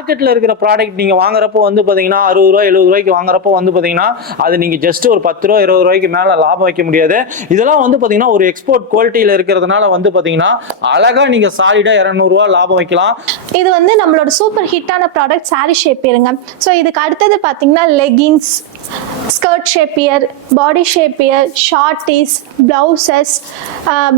மார்க்கெட்ல இருக்கிற ப்ராடக்ட் நீங்க வாங்குறப்போ வந்து பாத்தீங்கன்னா 60 ரூபாய் 70 ரூபாய்க்கு வாங்குறப்போ வந்து பாத்தீங்கன்னா அது நீங்க ஜஸ்ட் ஒரு 10 ரூபாய் 20 ரூபாய்க்கு மேல லாபம் வைக்க முடியாது. இதெல்லாம் வந்து பாத்தீங்கன்னா ஒரு எக்ஸ்போர்ட் குவாலிட்டியில இருக்கிறதுனால வந்து பாத்தீங்கன்னா அழகா நீங்க சாலிடா 200 ரூபாய் லாபம் வைக்கலாம். இது வந்து நம்மளோட சூப்பர் ஹிட்டான ப்ராடக்ட் சாரி ஷேப்பியருங்க. ஸோ இதுக்கு அடுத்தது பார்த்தீங்கன்னா லெகின்ஸ், ஸ்கர்ட் ஷேப்பியர், பாடி ஷேப்பியர், ஷார்ட்டீஸ், பிளவுசஸ்,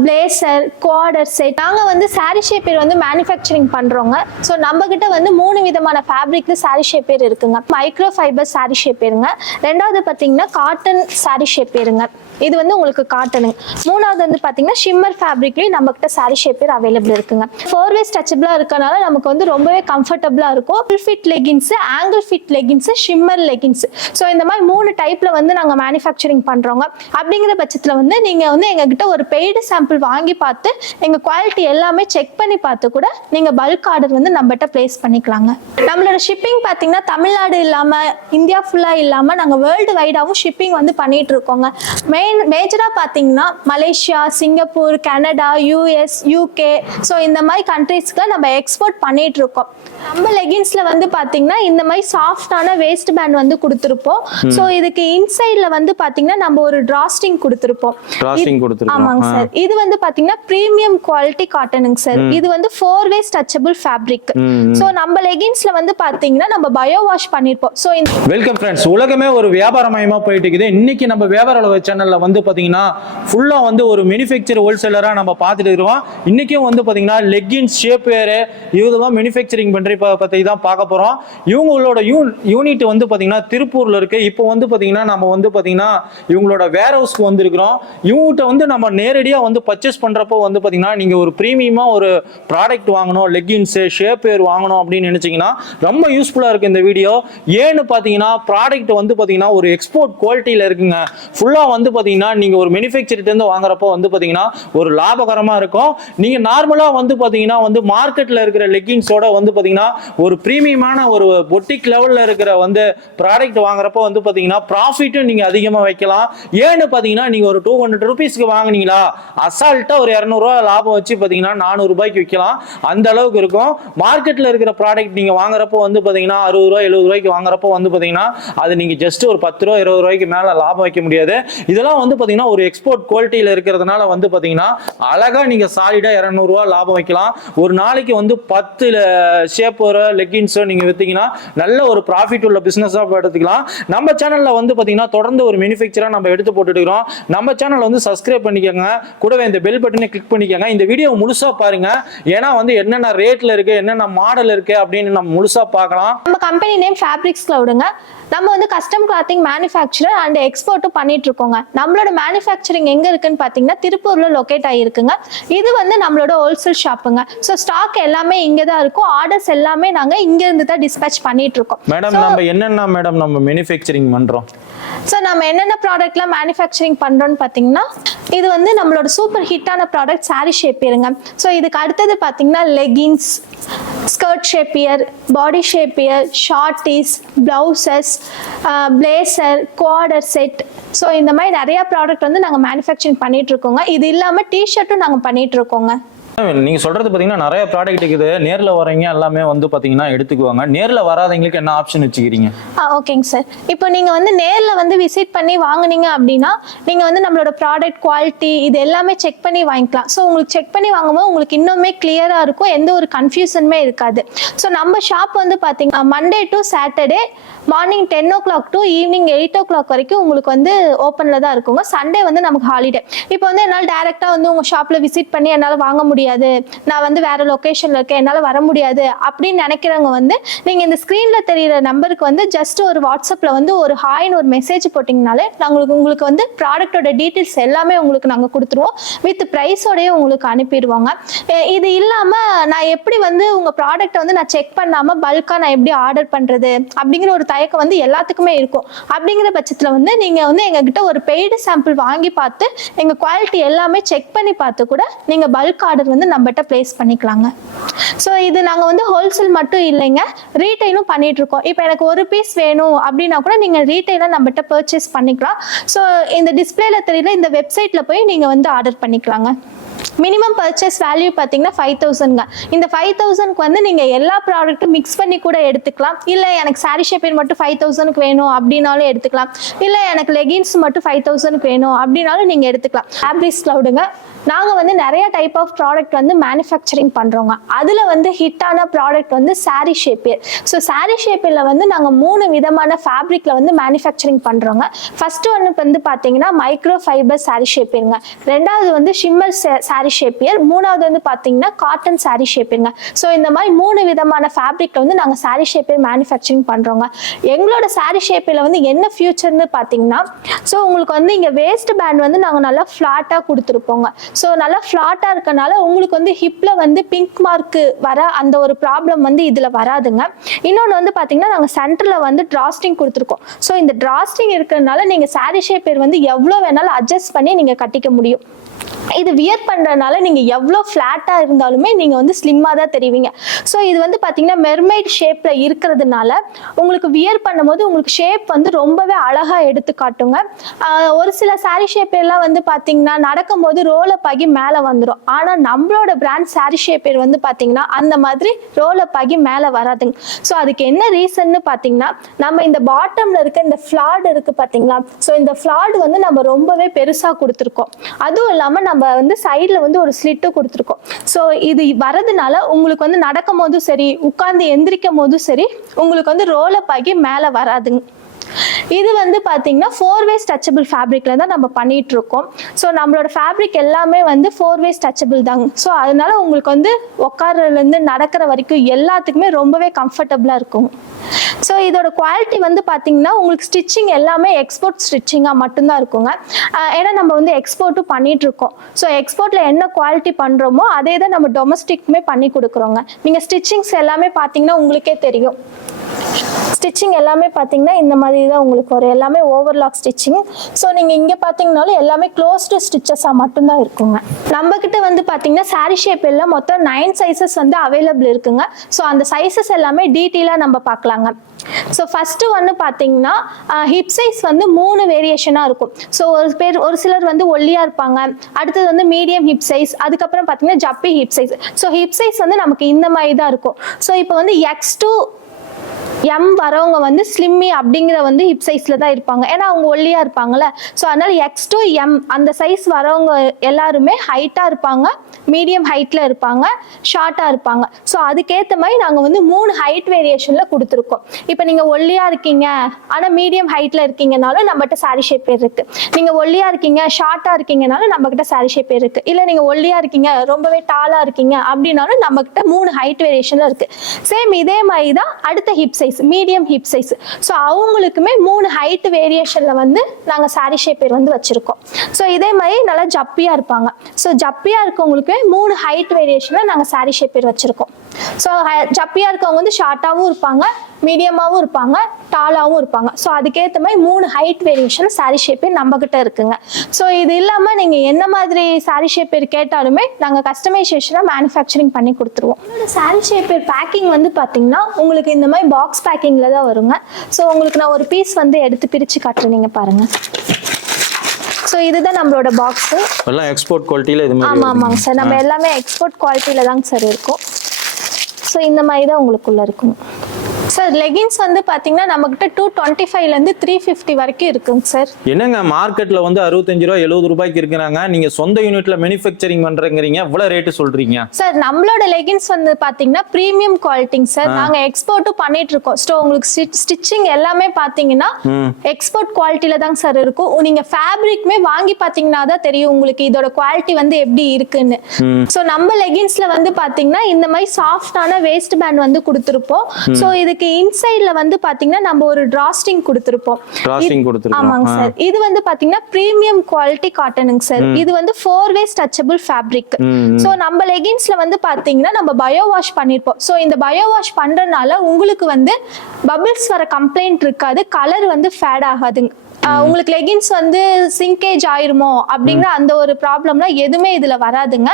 பிளேசர், கோஆர்டர் செட். நாங்கள் வந்து சாரி ஷேப்பியர் வந்து மேனுஃபேக்சரிங் பண்ணுறோங்க. ஸோ நம்மக்கிட்ட வந்து 3 விதமான ஃபேப்ரிக்ல சாரி ஷேப்பியர் இருக்குங்க. மைக்ரோ ஃபைபர் சாரி ஷேப்பியருங்க, ரெண்டாவது பார்த்தீங்கன்னா காட்டன் சாரி ஷேப்பியருங்க, இது வந்து உங்களுக்கு காட்டனுங்க. மூணாவது வந்து பார்த்தீங்கன்னா ஷிம்மர் ஃபேப்ரிக்லேயும் நம்மக்கிட்ட சாரி ஷேப்பியர் அவைலபிள் இருக்குங்க. 4 வே ஸ்ட்ரெச்சபிளாக இருக்கனால நமக்கு வந்து ரொம்பவே கம்ஃபர்டபுளாக இருக்கும். Full fit leggings, angle fit leggings, shimmer leggings. So இந்த மாதிரி 3 டைப்பில் வந்து நாங்கள் மேனுஃபேக்சரிங் பண்ணுறோங்க. அப்படிங்கிற பட்சத்தில் வந்து நீங்கள் வந்து எங்ககிட்ட ஒரு பெய்டு சாம்பிள் வாங்கி பார்த்து எங்கள் குவாலிட்டி எல்லாமே செக் பண்ணி பார்த்து கூட நீங்கள் பல்க் ஆர்டர் வந்து நம்மகிட்ட பிளேஸ் பண்ணிக்கலாங்க. நம்மளோட ஷிப்பிங் பார்த்தீங்கன்னா தமிழ்நாடு இல்லாமல் இந்தியா ஃபுல்லாக இல்லாமல் நாங்கள் வேர்ல்டு வைடாகவும் ஷிப்பிங் வந்து பண்ணிட்டு இருக்கோங்க. மேஜராக பார்த்தீங்கன்னா Malaysia, Singapore, Canada, US, UK, so இந்த மாதிரி கண்ட்ரீஸ்க்கு நம்ம எக்ஸ்போர்ட் பண்ணிட்டு இருக்கோம். நம்ம லெகின்ஸ்ல வந்து பாத்தீங்கன்னா இந்த மாதிரி சாஃப்டான வேஸ்ட் பேண்ட் வந்து கொடுத்துருப்போம். ஸோ இதுக்கு இன்சைட்ல வந்து பாத்தீங்கன்னா நம்ம ஒரு டிராஸ்டிங் கொடுத்துருப்போம். ஆமாங்க சார். இது வந்து பாத்தீங்கன்னா பிரீமியம் குவாலிட்டி காட்டனுங்க சார். இது வந்து 4 வே ஸ்ட்ரெச்சபிள் ஃபேப்ரிக். ஸோ நம்ம லெகின்ஸ்ல வந்து பாத்தீங்கன்னா நம்ம பயோ வாஷ் பண்ணிருப்போம். ஸோ வெல்கம் ஃப்ரெண்ட்ஸ், உலகமே ஒரு வியாபாரமயமா போயிட்டு இருக்குது. இன்னைக்கு நம்ம வியாபார உலக சேனல்ல வந்து பாத்தீங்கன்னா ஃபுல்லா வந்து ஒரு மேனுஃபேக்சர் ஹோல்சேலரா நம்ம பார்த்துட்டு இருக்கோம். இன்னைக்கும் வந்து பாத்தீங்கன்னா லெகின்ஸ், ஷேப்வேர் இதுதான் மேனுஃபேக்சரிங் பண்ற பத்தி தான் பார்க்க போறோம். இவங்களோட யூனிட் வந்து பாத்தீங்கன்னா திருப்பூர்ல இருக்கு. இப்போ வந்து பாத்தீங்கன்னா நம்ம வந்து பாத்தீங்கன்னா இவங்களோட வேர் ஹவுஸ்க்கு வந்திருக்கிறோம். இவங்ககிட்ட வந்து நம்ம நேரடியா வந்து பர்ச்சேஸ் பண்றப்போ வந்து பாத்தீங்கன்னா நீங்க ஒரு பிரீமியமா ஒரு ப்ராடக்ட் வாங்கணும், லெகின்ஸ், ஷேப்வேர் வாங்கணும் அப்படின்னு நினைச்சீங்கன்னா ரொம்ப யூஸ்ஃபுல்லா இருக்கு இந்த வீடியோ. ஏன்னு பாத்தீங்கன்னா ப்ராடக்ட் வந்து பாத்தீங்கன்னா ஒரு எக்ஸ்போர்ட் குவாலிட்டியில இருக்குங்க. ஃபுல்லா வந்து பாத்தீங்கன்னா நீங்க ஒரு மேனுஃபேக்சர்ட்ட இருந்து வாங்குறப்போ வந்து பாத்தீங்கன்னா ஒரு லாபகரமா இருக்கும். நீங்க நார்மலா வந்து பாத்தீங்கன்னா வந்து மார்க்கெட்ல இருக்கிற லெகின்ஸோட வந்து பாத்தீங்கன்னா ஒரு பிரீமியமான ஒரு பொட்டிக் லெவல்ல இருக்கிற வந்து ப்ராடக்ட் வாங்குறப்போ வந்து பாத்தீங்கன்னா ப்ராஃபிட்டும் நீங்க அதிகமா வைக்கலாம். ஏன்னு பாத்தீங்கன்னா நீங்க ஒரு 200 ரூபீஸ்க்கு வாங்குனீங்களா அசால்ட்டா ஒரு 200 ரூபாய் லாபம் வச்சு பாத்தீங்கன்னா 400 ரூபாய்க்கு விற்கலாம். அந்த அளவுக்கு இருக்கும். மார்க்கெட்ல இருக்கிற ப்ராடக்ட் நீங்க வாங்குறப்போ வந்து பாத்தீங்கன்னா 60 ரூபாய் 70 ரூபாய்க்கு வாங்குறப்போ வந்து பாத்தீங்கன்னா அது நீங்க ஜஸ்ட் ஒரு 10 ரூபாய் 20 ரூபாய்க்கு மேல லாபம் வைக்க முடியாது. இதெல்லாம் வந்து பாத்தீங்கன்னா ஒரு எக்ஸ்போர்ட் குவாலிட்டியில இருக்கிறதுனால வந்து பாத்தீங்கன்னா அழகா நீங்க சாலிடா 200 ரூபாய் லாபம் வைக்கலாம். ஒரு நாளைக்கு வந்து 10 ஷேப்வேர், லெகின்ஸ் நீங்க வித்தீங்கன்னா நல்ல ஒரு ப்ராஃபிட் உள்ள பிசினஸா எடுத்துக்கலாம். நம்ம சேனல்ல வந்து பாத்தீங்கன்னா தொடர்ந்து ஒரு மேனுஃபேக்சரா நம்ம எடுத்து போட்டுட்டு இருக்கோம். நம்ம சேனல் வந்து சப்ஸ்கிரைப் பண்ணிக்கோங்க, கூடவே இந்த பெல் பட்டனை கிளிக் பண்ணிக்கோங்க. இந்த வீடியோ முழுசா பாருங்க. ஏன்னா வந்து என்னென்ன ரேட்ல இருக்கு, என்னென்ன மாடல் இருக்கு அப்படின்னு நம்ம முழுசா பார்க்கலாம். நம்ம கம்பெனி நேம் ஃபேப்ரிக்ஸ் கிளவுடுங்க. நம்ம வந்து கஸ்டம் கிளாத்திங் மேனுஃபேக்சரர் அண்ட் எக்ஸ்போர்ட்டும் பண்ணிட்டு இருக்கோங்க. நம்மளோட மேனுஃபேக்சரிங் எங்க இருக்குன்னு பாத்தீங்கன்னா திருப்பூர்ல லொகேட் ஆகிருக்குங்க. இது வந்து நம்மளோட ஹோல்சேல் ஷாப்புங்க. ஸோ ஸ்டாக் எல்லாமே இங்க தான் இருக்கும். ஆர்டர்ஸ் எல்லாமே நாங்க இங்க இருந்து தான் டிஸ்பேச் பண்ணிட்டு இருக்கோம். மேடம் நம்ம என்னென்ன நம்ம மேனுஃபேக்சரிங் பண்றோம்? ஸோ நம்ம என்னென்ன ப்ராடக்ட்லாம் மேனுஃபேக்சரிங் பண்ணுறோன்னு பார்த்தீங்கன்னா இது வந்து நம்மளோட சூப்பர் ஹிட்டான ப்ராடக்ட் சாரி ஷேப்பியருங்க. ஸோ இதுக்கு அடுத்தது பார்த்தீங்கன்னா லெகின்ஸ், ஸ்கர்ட் ஷேப்பியர், பாடி ஷேப்பியர், ஷார்ட்டீஸ், பிளவுசஸ், பிளேசர், கோஆர்டர் செட். ஸோ இந்த மாதிரி நிறைய ப்ராடக்ட் வந்து நாங்கள் மேனுஃபேக்சரிங் பண்ணிட்டு இருக்கோங்க. இது இல்லாமல் டிஷர்ட்டும் நாங்கள் பண்ணிட்டு இருக்கோங்க. நீங்க சொல்றது பாத்தீங்கன்னா நிறைய ப்ராடக்ட் இருக்குது. நேர்ல வரீங்க எல்லாமே வந்து பாத்தீங்கன்னா எடுத்துக்குவாங்க. நேர்ல வராதவங்களுக்கு என்ன ஆப்ஷன் வச்சுக்கிறீங்க? ஓகேங்க சார். இப்போ நீங்க வந்து நேர்ல வந்து விசிட் பண்ணி வாங்குனீங்க அப்படின்னா நீங்க வந்து நம்மளோட ப்ராடக்ட் குவாலிட்டி இது எல்லாமே செக் பண்ணி வாங்கிக்கலாம். ஸோ உங்களுக்கு செக் பண்ணி வாங்கும்போது உங்களுக்கு இன்னுமே கிளியரா இருக்கும், எந்த ஒரு கன்ஃபியூஷனுமே இருக்காது. ஸோ நம்ம ஷாப் வந்து பாத்தீங்கன்னா Monday to Saturday morning 10 o'clock to evening 8 o'clock வரைக்கும் உங்களுக்கு வந்து ஓப்பன்ல தான் இருக்குங்க. சண்டே வந்து நமக்கு ஹாலிடே. இப்போ வந்து என்னால் டைரக்டா வந்து உங்க ஷாப்ல விசிட் பண்ணி என்னால் வாங்க முடியாது, நான் வந்து வேற லொகேஷன்ல இருக்கேன், என்னால் வர முடியாது அப்படின்னு நினைக்கிறவங்க வந்து நீங்க இந்த ஸ்கிரீன்ல தெரியுற நம்பருக்கு வந்து ஜஸ்ட் ஒரு வாட்ஸ்அப்ல வந்து ஒரு ஹாய்னு ஒரு மெசேஜ் போட்டிங்கனாலே நாங்கள் உங்களுக்கு வந்து ப்ராடக்டோட டீட்டெயில்ஸ் எல்லாமே உங்களுக்கு நாங்கள் கொடுத்துருவோம். வித் ப்ரைஸோடய உங்களுக்கு அனுப்பிடுவாங்க. இது இல்லாம நான் எப்படி வந்து உங்க ப்ராடக்ட்டை வந்து நான் செக் பண்ணாம பல்கா நான் எப்படி ஆர்டர் பண்றது அப்படிங்கிற ஒரு தயக்கம் வந்து எல்லாத்துக்குமே இருக்கும். அப்படிங்கிற பட்சத்துல வந்து நீங்க வந்து எங்ககிட்ட ஒரு பெய்டு சாம்பிள் வாங்கி பார்த்து எங்க குவாலிட்டி எல்லாமே செக் பண்ணி பார்த்து கூட நீங்க பல்க் ஆர்டர் வந்து நம்மகிட்ட பிளேஸ் பண்ணிக்கலாங்க. ஸோ இது நாங்கள் வந்து ஹோல்சேல் மட்டும் இல்லைங்க, ரீட்டைலும் பண்ணிட்டு இருக்கோம். இப்போ எனக்கு ஒரு பீஸ் வேணும் அப்படின்னா கூட நீங்கள் ரீட்டைலாக நம்மகிட்ட பர்ச்சேஸ் பண்ணிக்கலாம். ஸோ இந்த டிஸ்பிளேல தெரியல இந்த வெப்சைட்ல போய் நீங்கள் வந்து ஆர்டர் பண்ணிக்கலாங்க. மினிமம் பர்ச்சேஸ் வேல்யூ பார்த்தீங்கன்னா 5000ங்க. இந்த 5000க்கு வந்து நீங்கள் எல்லா ப்ராடக்ட்டும் மிக்ஸ் பண்ணி கூட எடுத்துக்கலாம். இல்லை எனக்கு சாரி ஷேப்பியர் மட்டும் 5000க்கு வேணும் அப்படின்னாலும் எடுத்துக்கலாம். இல்லை எனக்கு லெகின்ஸ் மட்டும் 5000க்கு வேணும் அப்படின்னாலும் நீங்கள் எடுத்துக்கலாம். ஃபேப்ரிக்ஸ் க்ளவுடுங்க, நாங்கள் வந்து நிறைய டைப் ஆஃப் ப்ராடக்ட் வந்து மேனுஃபேக்சரிங் பண்ணுறோங்க. அதில் வந்து ஹிட்டான ப்ராடக்ட் வந்து சாரி ஷேப்பியர். ஸோ சாரி ஷேப்பியரில் வந்து நாங்கள் 3 விதமான ஃபேப்ரிக்கில் வந்து மேனுஃபேக்சரிங் பண்ணுறோங்க. ஃபஸ்ட்டு ஒன்று வந்து பார்த்தீங்கன்னா மைக்ரோ ஃபைபர் சாரி ஷேப்பியருங்க, ரெண்டாவது வந்து ஷிம்மர் சாரி ஷேப்பியர், மூணாவது வந்து பார்த்தீங்கன்னா காட்டன் சாரி ஷேப்பியருங்க. ஸோ இந்த மாதிரி 3 விதமான ஃபேப்ரிக்கில் வந்து நாங்கள் சாரி ஷேப்பியர் மேனுஃபேக்சரிங் பண்ணுறோங்க. எங்களோட சாரி ஷேப்பியரில் வந்து என்ன ஃபியூச்சர்னு பார்த்தீங்கன்னா, ஸோ உங்களுக்கு வந்து இங்கே வேஸ்ட் பேண்ட் வந்து நாங்கள் நல்லா ஃப்ளாட்டாக கொடுத்துருப்போங்க. ஸோ நல்லா ஃப்ளாட்டாக இருக்கனால உங்களுக்கு வந்து ஹிப்பில் வந்து பிங்க் மார்க்கு வர அந்த ஒரு ப்ராப்ளம் வந்து இதில் வராதுங்க. இன்னொன்று வந்து பார்த்தீங்கன்னா நாங்கள் சென்டரில் வந்து டிராஸ்டிங் கொடுத்துருக்கோம். ஸோ இந்த டிராஸ்டிங் இருக்கிறதுனால நீங்கள் சாரி ஷேப்பியர் வந்து எவ்வளோ வேணாலும் அட்ஜஸ்ட் பண்ணி நீங்கள் கட்டிக்க முடியும். இது வியர் பண்ணுறதுனால நீங்கள் எவ்வளோ ஃப்ளாட்டாக இருந்தாலுமே நீங்கள் வந்து ஸ்லிம்மாக தான் தெரிவிங்க. ஸோ இது வந்து பார்த்தீங்கன்னா மெர்மைட் ஷேப்பில் இருக்கிறதுனால உங்களுக்கு வியர் பண்ணும்போது உங்களுக்கு ஷேப் வந்து ரொம்பவே அழகாக எடுத்து காட்டுங்க. ஒரு சில சாரி ஷேப்பெல்லாம் வந்து பார்த்தீங்கன்னா நடக்கும்போது ரோலப் ஆகி மேலே வந்துடும். ஆனால் நம்மளோட பிராண்ட் சாரி ஷேப்பர் வந்து பார்த்தீங்கன்னா அந்த மாதிரி ரோலப் ஆகி மேலே வராதுங்க. ஸோ அதுக்கு என்ன ரீசன்னு பார்த்தீங்கன்னா, நம்ம இந்த பாட்டமில் இருக்க இந்த ஃப்ளாட் இருக்குது பார்த்தீங்களா, ஸோ இந்த ஃப்ளாட் வந்து நம்ம ரொம்பவே பெருசாக கொடுத்துருக்கோம். அதுவும் இல்லாமல் நம்ம வந்து சைடில் வந்து ஒரு ஸ்லிட்டு கொடுத்துருக்கோம். ஸோ இது வரதுனால உங்களுக்கு வந்து நடக்கும் போதும் சரி, உட்கார்ந்து எந்திரிக்கும் போதும் சரி, உங்களுக்கு வந்து ரோலப் ஆகி மேலே வராதுங்க. இது வந்து பார்த்தீங்கன்னா 4 ways ஸ்ட்ரெச்சபிள் ஃபேப்ரிக்ல தான் நம்ம பண்ணிட்டு இருக்கோம். ஸோ நம்மளோட ஃபேப்ரிக் எல்லாமே வந்து 4 ways ஸ்ட்ரெச்சபிள் தாங்க. ஸோ அதனால உங்களுக்கு வந்து உட்கார்றதுலேருந்து நடக்கிற வரைக்கும் எல்லாத்துக்குமே ரொம்பவே கம்ஃபர்டபுளாக இருக்கும். ஸோ இதோட குவாலிட்டி வந்து பார்த்தீங்கன்னா உங்களுக்கு ஸ்டிச்சிங் எல்லாமே எக்ஸ்போர்ட் ஸ்டிச்சிங்காக மட்டும்தான் இருக்குங்க. ஏன்னா நம்ம வந்து எக்ஸ்போர்ட்டும் பண்ணிட்டு இருக்கோம். ஸோ எக்ஸ்போர்ட்டில் என்ன குவாலிட்டி பண்ணுறோமோ அதே தான் நம்ம டொமஸ்டிக்குமே பண்ணி கொடுக்குறோங்க. நீங்கள் ஸ்டிச்சிங்ஸ் எல்லாமே பார்த்தீங்கன்னா உங்களுக்கே தெரியும். ஸ்டிச்சிங் எல்லாமே பார்த்தீங்கன்னா இந்த மாதிரி தான் உங்களுக்கு வரும். எல்லாமே ஓவர்லாக் ஸ்டிச்சிங். ஸோ நீங்கள் இங்கே பார்த்தீங்கனாலும் எல்லாமே க்ளோஸ்டு ஸ்டிச்சஸாக மட்டும்தான் இருக்குங்க. நம்மக்கிட்ட வந்து பார்த்தீங்கன்னா சாரி ஷேப் எல்லாம் மொத்தம் 9 சைஸஸ் வந்து அவைலபிள் இருக்குங்க. ஸோ அந்த சைஸஸ் எல்லாமே டீட்டெயிலாக நம்ம பார்க்கலாங்க. ஸோ ஃபஸ்ட்டு ஒன்று பார்த்தீங்கன்னா ஹிப் சைஸ் வந்து 3 வேரியேஷனாக இருக்கும். ஸோ ஒரு சிலர் வந்து ஒல்லியாக இருப்பாங்க, அடுத்தது வந்து மீடியம் ஹிப் சைஸ், அதுக்கப்புறம் பார்த்தீங்கன்னா ஜப்பி hip size. So hip size வந்து நமக்கு இந்த மாதிரி தான் இருக்கும். ஸோ இப்போ வந்து X to M வரவங்க வந்து ஸ்லிம்மி அப்படிங்கிற வந்து ஹிப் சைஸில் தான் இருப்பாங்க. ஏன்னா அவங்க ஒல்லியாக இருப்பாங்கல்ல. ஸோ அதனால் X to M அந்த சைஸ் வரவங்க எல்லாருமே ஹைட்டாக இருப்பாங்க, மீடியம் ஹைட்டில் இருப்பாங்க, ஷார்ட்டாக இருப்பாங்க. ஸோ அதுக்கேற்ற மாதிரி நாங்கள் வந்து 3 ஹைட் வேரியேஷனில் கொடுத்துருக்கோம். இப்போ நீங்கள் ஒல்லியாக இருக்கீங்க ஆனால் மீடியம் ஹைட்டில் இருக்கீங்கனாலும் நம்மகிட்ட சாரி ஷேப்பர் இருக்குது. நீங்கள் ஒல்லியாக இருக்கீங்க ஷார்ட்டாக இருக்கீங்கனாலும் நம்மக்கிட்ட சாரி ஷேப்பர் இருக்குது. இல்லை நீங்கள் ஒல்லியாக இருக்கீங்க ரொம்பவே டாலாக இருக்கீங்க அப்படின்னாலும் நம்மக்கிட்ட 3 ஹைட் வேரியேஷனில் இருக்குது. சேம் இதே மாதிரி தான் அடுத்த hip size, medium hip size. So அவங்களுக்குமே 3 ஹைட் வேரியேஷனில் வந்து நாங்கள் சாரி ஷேப்பர் வந்து வச்சுருக்கோம். ஸோ இதே மாதிரி நல்லா ஜப்பியாக இருப்பாங்க. ஸோ ஜப்பியாக இருக்கவங்களுக்கு 3 ஹைட் வேரியேஷனில் நாங்கள் சாரி ஷேப்பர் வச்சுருக்கோம். ஸோ ஜப்பியாக இருக்கவங்க வந்து ஷார்ட்டாகவும் இருப்பாங்க, மீடியமாகவும் இருப்பாங்க, டாலாகவும் இருப்பாங்க. ஸோ அதுக்கேற்ற மாதிரி 3 ஹைட் வேரியேஷன் சாரி ஷேப்பர் நம்மக்கிட்ட இருக்குங்க. ஸோ இது இல்லாமல் நீங்கள் என்ன மாதிரி சாரி ஷேப்பர் கேட்டாலுமே நாங்கள் கஸ்டமைசேஷனாக மேனுஃபேக்சரிங் பண்ணி கொடுத்துருவோம். என்னோட சாரி ஷேப்பர் பேக்கிங் வந்து பார்த்தீங்கன்னா உங்களுக்கு இந்த மாதிரி பாக்ஸ் பேக்கிங்கில் தான் வருங்க. ஸோ உங்களுக்கு நான் ஒரு பீஸ் வந்து எடுத்து பிரித்து காட்டுறேன், நீங்கள் பாருங்கள். ஸோ இதுதான் நம்மளோட பாக்ஸு. எல்லாம் எக்ஸ்போர்ட் குவாலிட்டியில் இது மாதிரி. ஆமாங்க சார், நம்ம எல்லாமே எக்ஸ்போர்ட் குவாலிட்டியில் தாங்க சார் இருக்கும். ஸோ இந்த மாதிரி தான் உங்களுக்குள்ளே இருக்கும் சார். லெகின்ஸ் வந்து பார்த்தீங்கன்னா நம்மகிட்ட 225லேருந்து 350 வரைக்கும் இருக்குங்க சார். என்னங்க மார்க்கெட்டில் வந்து 65 ரூபா 70 ரூபாய்க்கு இருக்கிறாங்க, நீங்கள் சொந்த யூனிட்ல மேனுஃபேக்சரிங் பண்ணுறீங்க, இவ்வளோ ரேட்டு சொல்கிறீங்க சார்? நம்மளோட லெகின்ஸ் வந்து பார்த்தீங்கன்னா ப்ரீமியம் குவாலிட்டிங்க சார். நாங்கள் எக்ஸ்போர்ட்டும் பண்ணிட்டு இருக்கோம். ஸோ உங்களுக்கு ஸ்டிச்சிங் எல்லாமே பார்த்தீங்கன்னா எக்ஸ்போர்ட் குவாலிட்டியில தாங்க சார் இருக்கும். நீங்கள் ஃபேப்ரிக்மே வாங்கி பார்த்தீங்கன்னா தான் தெரியும் உங்களுக்கு இதோட குவாலிட்டி வந்து எப்படி இருக்குன்னு. ஸோ நம்ம லெகின்ஸ்ல வந்து பார்த்தீங்கன்னா இந்த மாதிரி சாஃப்டான வேஸ்ட் பேண்ட் வந்து கொடுத்துருப்போம். ஸோ இதுக்கு இன்சைட்ல வந்து பாத்தீங்கன்னா நம்ம ஒரு டிராஸ்டிங் கொடுத்திருப்போம். ஆமாங்க சார். இது வந்து பாத்தீங்கன்னா பிரீமியம் குவாலிட்டி காட்டனுங்க சார். இது வந்து 4 way ஸ்ட்ரெச்சபிள் ஃபேப்ரிக். சோ நம்ம லெகின்ஸ்ல வந்து பாத்தீங்கன்னா நம்ம பயோ வாஷ் பண்ணிருப்போம். சோ இந்த பயோ வாஷ் பண்றதுனால உங்களுக்கு வந்து பபிள்ஸ் வர கம்ப்ளைண்ட் இருக்காது, கலர் வந்து ஃபேட் ஆகாதுங்க. உங்களுக்கு லெகின்ஸ் வந்து சிங்கேஜ் ஆயிருமோ அப்படிங்கிற அந்த ஒரு ப்ராப்ளம்லாம் எதுவுமே இதுல வராதுங்க.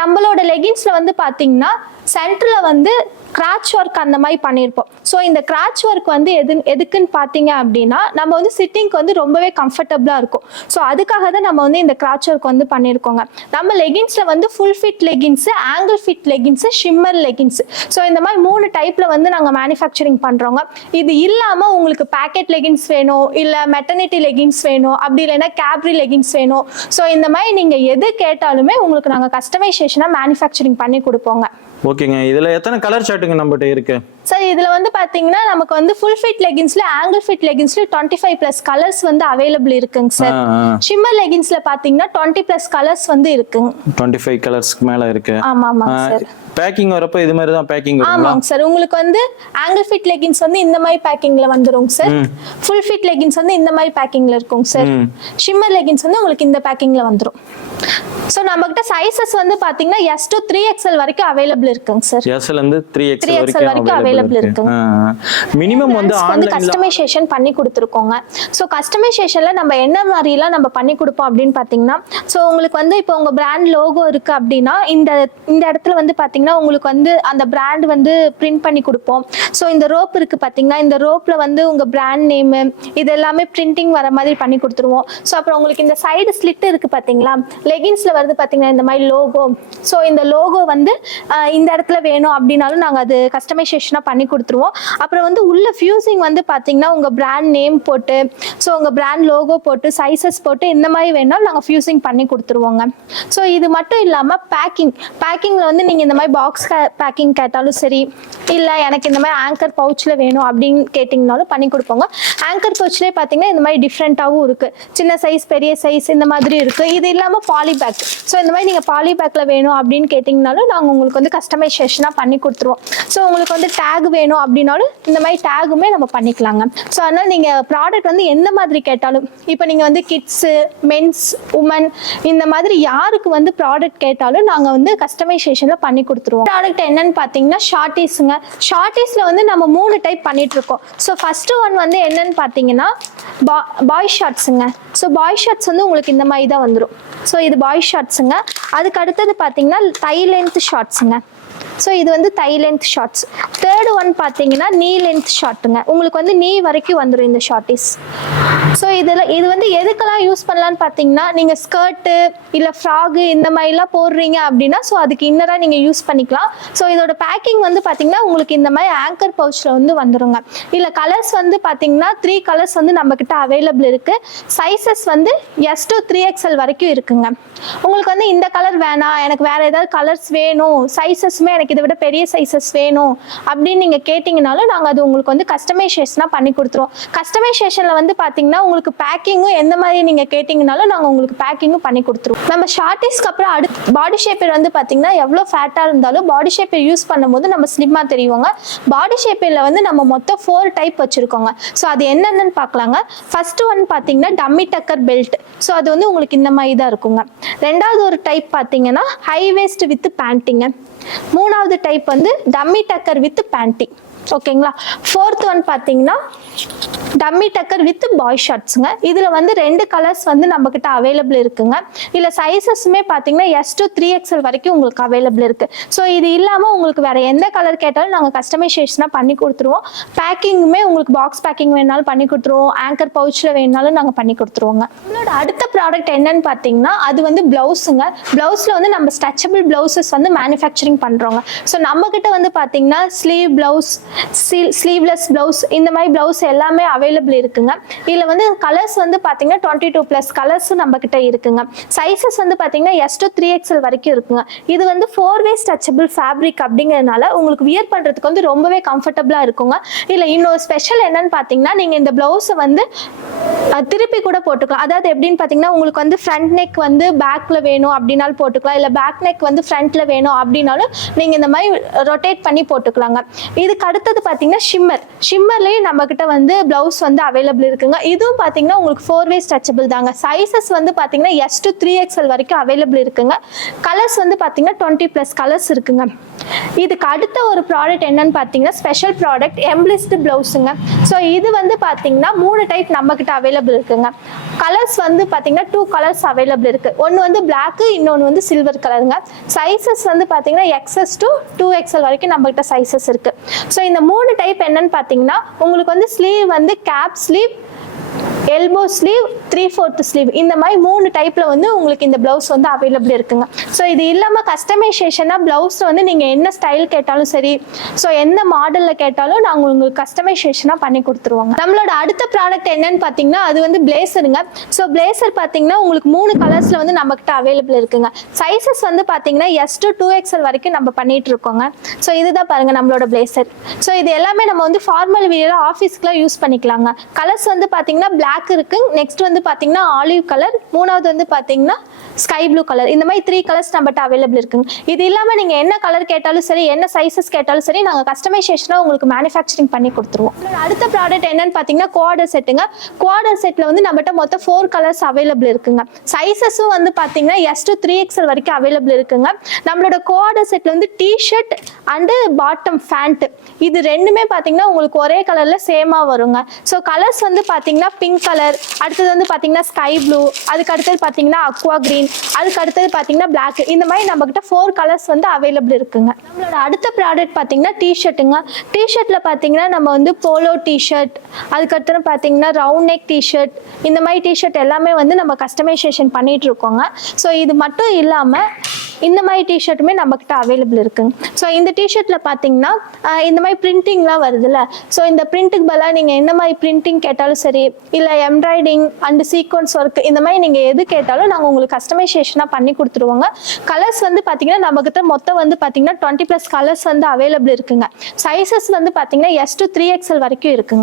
நம்மளோட லெகின்ஸ்ல வந்து பாத்தீங்கன்னா சென்டரில் வந்து கிராச் ஒர்க் அந்த மாதிரி பண்ணியிருப்போம். ஸோ இந்த கிராச் ஒர்க் வந்து எதுக்குன்னு பார்த்தீங்க அப்படின்னா நம்ம வந்து சிட்டிங்க்கு வந்து ரொம்பவே கம்ஃபர்டபுளாக இருக்கும். ஸோ அதுக்காக தான் நம்ம வந்து இந்த கிராச் ஒர்க் வந்து பண்ணியிருக்கோங்க. நம்ம லெகின்ஸில் வந்து full fit leggings, angle fit leggings, shimmer leggings, so இந்த மாதிரி 3 டைப்பில் வந்து நாங்கள் மேனுஃபேக்சரிங் பண்ணுறோங்க. இது இல்லாமல் உங்களுக்கு பேக்கெட் லெகின்ஸ் வேணும், இல்லை மெட்டர்னிட்டி லெகின்ஸ் வேணும், அப்படி இல்லைன்னா கேப்ரி லெகின்ஸ் வேணும். ஸோ இந்த மாதிரி நீங்கள் எது கேட்டாலுமே உங்களுக்கு நாங்கள் கஸ்டமைசேஷனாக மேனுஃபேக்சரிங் பண்ணி கொடுப்போங்க. ஓகேங்க. இதில் எத்தனை கலர் சார்ட்டுங்க நம்மகிட்ட இருக்கு? சார் இதில் வந்து பார்த்தீங்கன்னா நமக்கு வந்து ஃபுல் ஃபிட் லெகின்ஸ்ல, ஆங்கிள் ஃபிட் லெகின்ஸ்ல 25+ கலர்ஸ் வந்து அவைலபிள் இருக்குங்க சார். ஷிம்மர் லெகின்ஸ்ல பார்த்தீங்கன்னா 20+ கலர்ஸ் வந்து இருக்குங்க. 25 கலர்ஸ்க்கு மேல இருக்கு. ஆமாம் சார். பேக்கிங் வரப்போ இது மாதிரி தான் பேக்கிங் வருங்களா? ஆமாங்க சார். உங்களுக்கு வந்து ஆங்கிள் ஃபிட் லெகின்ஸ் வந்து இந்த மாதிரி பேக்கிங்ல வந்துருங்க சார். ஃபுல் ஃபிட் லெகின்ஸ் வந்து இந்த மாதிரி பேக்கிங்ல இருக்குங்க சார். ஷிம்மர் லெகின்ஸ் வந்து உங்களுக்கு இந்த பேக்கிங்ல வந்துரும். ஸோ நம்ம கிட்ட சைஸஸ் வந்து பாத்தீங்கன்னா S to 3XL வரைக்கும் அவைலபிள் இருக்குங்க சார். S ல இருந்து 3XL வரைக்கும் அவைலபிள் இருக்குங்க. மினிமம் வந்து ஆன்லைன்ல கஸ்டமைசேஷன் பண்ணி கொடுத்துருக்கோங்க. ஸோ கஸ்டமைசேஷன்ல நம்ம என்ன மாதிரிலாம் நம்ம பண்ணி கொடுப்போம் அப்படின்னு பாத்தீங்கன்னா, ஸோ உங்களுக்கு வந்து இப்போ உங்க பிராண்ட் லோகோ இருக்கு அப்படின்னா இந்த இடத்துல வந்து பாத்தீங்கன்னா உங்களுக்கு வந்து அந்த பிராண்ட் வந்து பிரிண்ட் பண்ணி கொடுப்போம். ஸோ இந்த ரோப் இருக்கு பாத்தீங்கன்னா, இந்த ரோப்ல வந்து உங்க பிராண்ட் நேம் இது எல்லாமே பிரிண்டிங் வர மாதிரி பண்ணி கொடுத்துருவோம். ஸோ அப்புறம் உங்களுக்கு இந்த சைடு ஸ்லிட் இருக்கு பாத்தீங்களா, லெகின்ஸ்ல வருது பாத்தீங்கன்னா இந்த மாதிரி லோகோ. ஸோ இந்த லோகோ வந்து இந்த இடத்துல வேணும் அப்படின்னாலும் நாங்கள் அது கஸ்டமைசேஷனாக பண்ணி கொடுத்துருவோம். அப்புறம் வந்து உள்ள ஃபியூசிங் வந்து பாத்தீங்கன்னா உங்க பிராண்ட் நேம் போட்டு, ஸோ உங்க பிராண்ட் லோகோ போட்டு, சைசஸ் போட்டு இந்த மாதிரி வேணாலும் நாங்கள் ஃபியூசிங் பண்ணி கொடுத்துருவோங்க. ஸோ இது மட்டும் இல்லாமல் பேக்கிங்ல வந்து நீங்கள் இந்த மாதிரி பாக்ஸ் பேக்கிங் கேட்டாலும் சரி, இல்லை எனக்கு இந்த மாதிரி ஆங்கர் பவுச்சில் வேணும் அப்படின்னு கேட்டிங்கனாலும் பண்ணி கொடுப்போங்க. ஆங்கர் பவுச்லேயே பார்த்தீங்கன்னா இந்த மாதிரி டிஃப்ரெண்ட்டாகவும் இருக்குது. சின்ன சைஸ், பெரிய சைஸ் இந்த மாதிரி இருக்குது. இது இல்லாமல் பாலி பேக். ஸோ இந்த மாதிரி நீங்கள் பாலி பேக்கில் வேணும் அப்படின்னு கேட்டிங்கனாலும் நாங்கள் உங்களுக்கு வந்து கஸ்டமைசேஷனாக பண்ணி கொடுத்துருவோம். ஸோ உங்களுக்கு வந்து டேக் வேணும் அப்படின்னாலும் இந்த மாதிரி டேகுமே நம்ம பண்ணிக்கலாங்க. ஸோ அதனால் நீங்கள் ப்ராடக்ட் வந்து எந்த மாதிரி கேட்டாலும், இப்போ நீங்கள் வந்து கிட்ஸு, மென்ஸ், உமன் இந்த மாதிரி யாருக்கு வந்து ப்ராடக்ட் கேட்டாலும் நாங்கள் வந்து கஸ்டமைசேஷனில் பண்ணி கொடுத்துருவோம். ப்ராடக்ட் என்னன்னு பார்த்தீங்கன்னா ஷார்ட்டீஸுங்க. ஷார்ட்டீஸில் வந்து நம்ம 3 டைப் பண்ணிட்டு இருக்கோம். ஸோ ஃபர்ஸ்ட் ஒன் வந்து என்னன்னு பார்த்தீங்கன்னா பாய் ஷார்ட்ஸுங்க. ஸோ பாய் ஷார்ட்ஸ் வந்து உங்களுக்கு இந்த மாதிரி தான் வந்துடும். ஸோ இது பாய் ஷார்ட்ஸுங்க. அதுக்கு அடுத்தது பார்த்தீங்கன்னா தை லென்த் ஷார்ட்ஸுங்க. ஸோ இது வந்து தை லென்த் ஷார்ட்ஸ். தேர்டு ஒன் பார்த்தீங்கன்னா நீ லென்த் ஷார்ட்டுங்க. உங்களுக்கு வந்து நீ வரைக்கும் வந்துடும் இந்த ஷார்ட்டீஸ். ஸோ இது வந்து எதுக்கெல்லாம் யூஸ் பண்ணலான்னு பார்த்தீங்கன்னா, நீங்கள் ஸ்கர்ட்டு இல்லை ஃப்ராகு இந்த மாதிரிலாம் போடுறீங்க அப்படின்னா ஸோ அதுக்கு இன்னராக நீங்கள் யூஸ் பண்ணிக்கலாம். ஸோ இதோட பேக்கிங் வந்து பார்த்தீங்கன்னா உங்களுக்கு இந்த மாதிரி ஆங்கர் பவுச்சில் வந்து வந்துடுங்க. இல்லை கலர்ஸ் வந்து பார்த்தீங்கன்னா 3 கலர்ஸ் வந்து நம்மக்கிட்ட அவைலபிள் இருக்குது. சைஸஸ் வந்து S to 3XL வரைக்கும் இருக்குங்க. உங்களுக்கு வந்து இந்த கலர் வேணாம், எனக்கு வேறு ஏதாவது கலர்ஸ் வேணும், சைஸஸ்மே எனக்கு இதை விட பெரிய சைஸஸ் வேணும் அப்படின்னு நீங்கள் கேட்டிங்கனாலும் நாங்கள் அது உங்களுக்கு வந்து கஸ்டமைசேஷனாக பண்ணி கொடுத்துருவோம். கஸ்டமைசேஷனில் வந்து பார்த்தீங்கன்னா உங்களுக்கு பேக்கிங்கும் எந்த மாதிரி நீங்கள் கேட்டிங்கனாலும் நாங்கள் உங்களுக்கு பேக்கிங்கும் பண்ணி கொடுத்துருவோம். நம்ம ஷார்ட்டீஸ்க்கு அப்புறம் அடுத்து பாடி ஷேப்பர் வந்து பார்த்தீங்கன்னா எவ்வளோ ஃபேட்டாக இருந்தாலும் பாடி ஷேப்பர் யூஸ் பண்ணும்போது நம்ம ஸ்லிம்மாக தெரியுவோங்க. பாடி ஷேப்பரில் வந்து நம்ம மொத்தம் 4 டைப் வச்சுருக்கோங்க. ஸோ அது என்னென்னு பார்க்கலாங்க. ஃபர்ஸ்ட் ஒன் பார்த்தீங்கன்னா டம்மி டக்கர் பெல்ட். ஸோ அது வந்து உங்களுக்கு இந்த மாதிரி தான் இருக்குங்க. ரெண்டாவது ஒரு டைப் பார்த்தீங்கன்னா ஹை வேஸ்ட் வித் பேண்டிங்க. மூணாவது டைப் வந்து டம்மி டக்கர் வித் பேண்டி. ஓகேங்களா. ஃபோர்த் ஒன் பார்த்தீங்கன்னா டம்மி டக்கர் வித் பாய் ஷார்ட்ஸுங்க. இதில் வந்து 2 கலர்ஸ் வந்து நம்மக்கிட்ட அவைலபிள் இருக்குங்க. இல்லை சைஸஸுமே பார்த்தீங்கன்னா S to 3XL வரைக்கும் உங்களுக்கு அவைலபிள் இருக்குது. ஸோ இது இல்லாமல் உங்களுக்கு வேறு எந்த கலர் கேட்டாலும் நாங்கள் கஸ்டமைசேஷனாக பண்ணி கொடுத்துருவோம். பேக்கிங்குமே உங்களுக்கு பாக்ஸ் பேக்கிங் வேணாலும் பண்ணி கொடுத்துருவோம், ஆங்கர் பவுச்சில் வேணாலும் நாங்கள் பண்ணி கொடுத்துருவோங்க. நம்மளோட அடுத்த ப்ராடக்ட் என்னன்னு பார்த்தீங்கன்னா அது வந்து ப்ளவுஸுங்க. ப்ளவுஸில் வந்து நம்ம ஸ்ட்ரெச்சபிள் ப்ளவுசஸ் வந்து மேனுஃபேக்சரிங் பண்ணுறோங்க. ஸோ நம்மக்கிட்ட வந்து பார்த்தீங்கன்னா ஸ்லீவ் ப்ளவுஸ், ஸ்லீவ்லெஸ் ப்ளவுஸ் இந்த மாதிரி ப்ளவுஸ் எல்லாமே அவைலபிள் இருக்குங்க. இதில் வந்து கலர்ஸ் வந்து பார்த்தீங்கன்னா 22+ கலர்ஸும் நம்ம கிட்ட இருக்குங்க. சைஸஸ் வந்து பார்த்தீங்கன்னா S to 3XL வரைக்கும் இருக்குங்க. இது வந்து 4-way ஸ்ட்ரெச்சபிள் ஃபேப்ரிக் அப்படிங்கிறதுனால உங்களுக்கு வியர் பண்ணுறதுக்கு வந்து ரொம்பவே கம்ஃபர்டபுளாக இருக்குங்க. இல்லை இன்னொரு ஸ்பெஷல் என்னன்னு பார்த்தீங்கன்னா நீங்கள் இந்த ப்ளவுஸை வந்து திருப்பி கூட போட்டுக்கலாம். அதாவது எப்படின்னு பார்த்தீங்கன்னா உங்களுக்கு வந்து ஃப்ரண்ட் நெக் வந்து பேக்கில் வேணும் அப்படின்னாலும் போட்டுக்கலாம், இல்லை பேக் நெக் வந்து ஃப்ரண்ட்டில் வேணும் அப்படின்னாலும் நீங்கள் இந்த மாதிரி ரொட்டேட் பண்ணி போட்டுக்கலாங்க. இதுக்கு அடுத்தது பார்த்தீங்கன்னா ஷிம்மர்லேயும் நம்மக்கிட்ட வந்து ப்ளவுஸ் வந்து அவைலபிள் இருக்குங்க. இதுவும் பார்த்தீங்கன்னா உங்களுக்கு 4-way ஸ்ட்ரெச்சபிள் தாங்க. சைஸஸ் வந்து பார்த்தீங்கன்னா S to 3XL வரைக்கும் அவைலபிள் இருக்குங்க. கலர்ஸ் வந்து பார்த்தீங்கன்னா 20+ கலர்ஸ் இருக்குங்க. இதுக்கு அடுத்த ஒரு ப்ராடக்ட் என்னன்னு பார்த்தீங்கன்னா ஸ்பெஷல் ப்ராடக்ட் எம்ப்ளிஸ்டு ப்ளவுஸுங்க. ஸோ இது வந்து பார்த்தீங்கன்னா 3 டைப் நம்மக்கிட்ட அவைலபிள் இருக்குங்க. கலர்ஸ் வந்து பார்த்தீங்கன்னா 2 கலர்ஸ் அவைலபிள் இருக்குது. ஒன்று வந்து பிளாக்கு, இன்னொன்று வந்து சில்வர் கலருங்க. சைஸஸ் வந்து பார்த்தீங்கன்னா XS to 2XL வரைக்கும் நம்மகிட்ட சைஸஸ் இருக்கு. ஸோ இந்த 3 டைப் என்னன்னு பார்த்தீங்கன்னா உங்களுக்கு வந்து ஸ்லீவ் வந்து gap sleeve, elbow sleeve, 3/4 sleeve, இந்த மாதிரி 3 டைப்ல வந்து உங்களுக்கு இந்த பிளவுஸ் வந்து அவைலபிள் இருக்குங்க. ஸோ இது இல்லாமல் கஸ்டமைசேஷனா பிளவுஸ் வந்து நீங்க என்ன ஸ்டைல் கேட்டாலும் சரி, ஸோ எந்த மாடல்ல கேட்டாலும் நாங்கள் உங்களுக்கு கஸ்டமைசேஷனா பண்ணி கொடுத்துருவோங்க. நம்மளோட அடுத்த ப்ராடக்ட் என்னன்னு பார்த்தீங்கன்னா அது வந்து பிளேசருங்க. ஸோ பிளேசர் பார்த்தீங்கன்னா உங்களுக்கு 3 கலர்ஸ்ல வந்து நம்மகிட்ட அவைலபிள் இருக்குங்க. சைசஸ் வந்து பார்த்தீங்கன்னா S to 2XL வரைக்கும் நம்ம பண்ணிட்டு இருக்கோங்க. ஸோ இதுதான் பாருங்க நம்மளோட பிளேசர். ஸோ இது எல்லாமே நம்ம வந்து ஃபார்மல் வியர் ஆஃபீஸ்க்குலாம் யூஸ் பண்ணிக்கலாங்க. கலர்ஸ் வந்து பார்த்தீங்கன்னா பிளாக் இருக்கு, நெக்ஸ்ட் வந்து பாத்தீங்கன்னா ஆலிவ் கலர், மூணாவது வந்து பாத்தீங்கன்னா ஸ்கை ப்ளூ கலர், இந்த மாதிரி 3 கலர்ஸ் நம்மகிட்ட அவைலபிள் இருக்குங்க. இது இல்லாம நீங்க என்ன கலர் கேட்டாலும் சரி, என்ன சைஸஸ் கேட்டாலும் சரி, நாங்க கஸ்டமைசேஷனா உங்களுக்கு மேனுஃபேக்சரிங் பண்ணி கொடுத்துருவோம். அடுத்த ப்ராடக்ட் என்னன்னு பாத்தீங்கன்னா கோஆர்டர் செட்டுங்க. கோஆர்டர் செட்ல வந்து நம்மகிட்ட மொத்தம் 4 கலர்ஸ் அவைலபிள் இருக்குங்க. சைஸஸும் வந்து பாத்தீங்கன்னா S to 3XL வரைக்கும் அவைலபிள் இருக்குங்க. நம்மளோட கோஆர்டர் செட்ல வந்து டி-ஷர்ட் அண்ட் பாட்டம் பேண்ட் இது ரெண்டுமே பாத்தீங்கன்னா உங்களுக்கு ஒரே கலர்ல சேமா வருங்க. ஸோ கலர்ஸ் வந்து பாத்தீங்கன்னா பிங்க் கலர், அடுத்தது வந்து பாத்தீங்கன்னா ஸ்கை ப்ளூ, அதுக்கு அடுத்தது பாத்தீங்கன்னா அக்வா கிரீன், அதுக்கு அடுத்தது பாத்தீங்கன்னா பிளாக், இந்த மாதிரி நம்ம கிட்ட 4 கலர்ஸ் வந்து அவைலபிள் இருக்குங்க. நம்மளோட அடுத்த ப்ராடக்ட் பாத்தீங்கன்னா டி-ஷர்ட்டுங்க. டி-ஷர்ட்ல பாத்தீங்கன்னா நம்ம வந்து போலோ டி-ஷர்ட், அதுக்கு அடுத்து பாத்தீங்கன்னா ரவுண்ட் நெக் டி-ஷர்ட், இந்த மாதிரி டி-ஷர்ட் எல்லாமே வந்து நம்ம கஸ்டமைசேஷன் பண்ணிட்டு இருக்கோங்க. ஸோ இது மட்டும் இல்லாம இந்த மாதிரி டிஷர்ட்டுமே நம்மக்கிட்ட அவைலபிள் இருக்குங்க. ஸோ இந்த டிஷர்ட்ல பார்த்தீங்கன்னா இந்த மாதிரி பிரிண்டிங்லாம் வருதுல்ல, ஸோ இந்த பிரிண்ட்டுக்கு பதிலாக நீங்கள் என்ன மாதிரி பிரிண்டிங் கேட்டாலும் சரி, இல்லை எம்ப்ராய்டிங் அண்ட் சீக்வன்ஸ் ஒர்க், இந்த மாதிரி நீங்கள் எது கேட்டாலும் நாங்கள் உங்களுக்கு கஸ்டமைசேஷனாக பண்ணி கொடுத்துருவோங்க. கலர்ஸ் வந்து பார்த்தீங்கன்னா நம்மக்கிட்ட மொத்தம் வந்து பார்த்தீங்கன்னா 20+ கலர்ஸ் வந்து அவைலபிள் இருக்குங்க. சைஸஸ் வந்து பார்த்தீங்கன்னா S to 3XL வரைக்கும் இருக்குங்க.